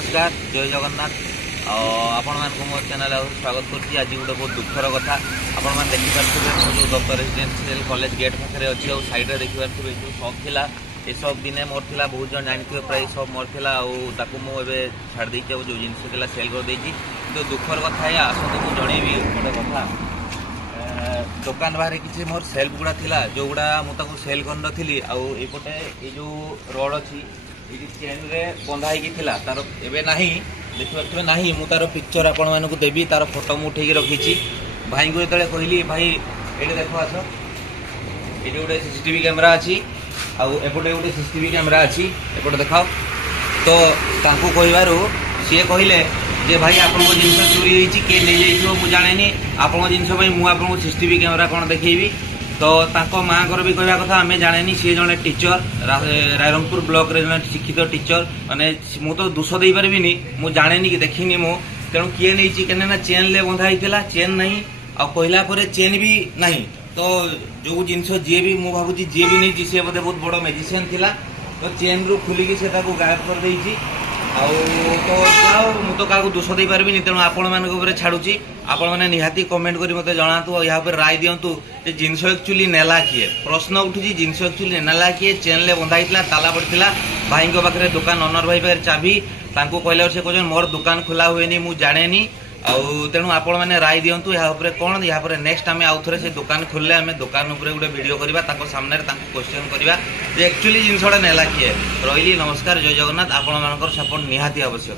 नमस्कार जय जगन्नाथ आपण मानक मो चैनल स्वागत करछि। आज गोटे बहुत दुखर कथा आपण मैंने देखिपे जो दत्त रेजिडेंशियल कॉलेज गेट पाखे अच्छी और सैड्रे देखिपे जो सब थिला ये सब दिने मोर थिला बहुत जन जानते प्राय सब मोर थिला मुझे छाड़ देछि जो जिनस थिला सेल कर देछि। तो दुखर कथा है आसत मुझे जनइबी गोटे कथा दुकान बाहर किसी मोर सेल्फ गुड़ा थिला जो गुड़ा मुझे सेल कर नी आउटे ये जो रड अच्छी ये चेन रे बंधा होता तार एवं ना देखिए ना मु तार पिक्चर आपण मानक देवी तार फोटो मुझे उठे रखी भाई को जो कहली भाई ये देख आस ये गोटे सीसीटीवी कैमेरा अच्छी आउटे गोटे सीसीटीवी कैमेरा अच्छी एपटे देखाओ। तो कहबार सी कहले जे भाई आप जिन चोरी होती किए नहीं जाइए जाने आप जिनस मुझे सीसीटीवी कैमेरा कौन देखी। तो माँ को भी कहवा कथा आम जाने सी जड़े टीचर रायरंगपुर ब्लॉक रे जड़े शिक्षित टीचर माने मु तो दोष दे पारि मु जाने कि देखनी मु तेणु किए नहीं क्या चेन ले बंधा होता चेन ना कहला चेन भी ना। तो जो जिनस जी भी मुझे भावुँ जी भी नहीं सी बोधे बहुत बड़ मेजिशियन थिला। तो चेन रु खुलिकी से गायब कर देछि तो तो क्या दोष दे पारि तेणु आपण मान छाड़ुची आपण मैंने निहाती कमेंट करी मते जणातु या राय दिंतु जे जिनस एक्चुअली नेला किए प्रश्न उठुची जिनस एक्चुअली नेला किए चेन ले बंधा होता ताला पड़ता भाई पाखे दुकान ओनर भाई पाखे चाबी कहला से कहते मोर दुकान खोला हुए मुझे जाने तेणु आपण मैंने राय दिंतु कौन या नेक्स्ट आम आउ थे से दुकान खोलले आम दुकान उपर गोटे वीडियो करवा सामने क्वेश्चन करवा एक्चुअली जिनसा नेला किए रही। नमस्कार जय जगन्नाथ। आपण मान सपोर्ट निहाती आवश्यक।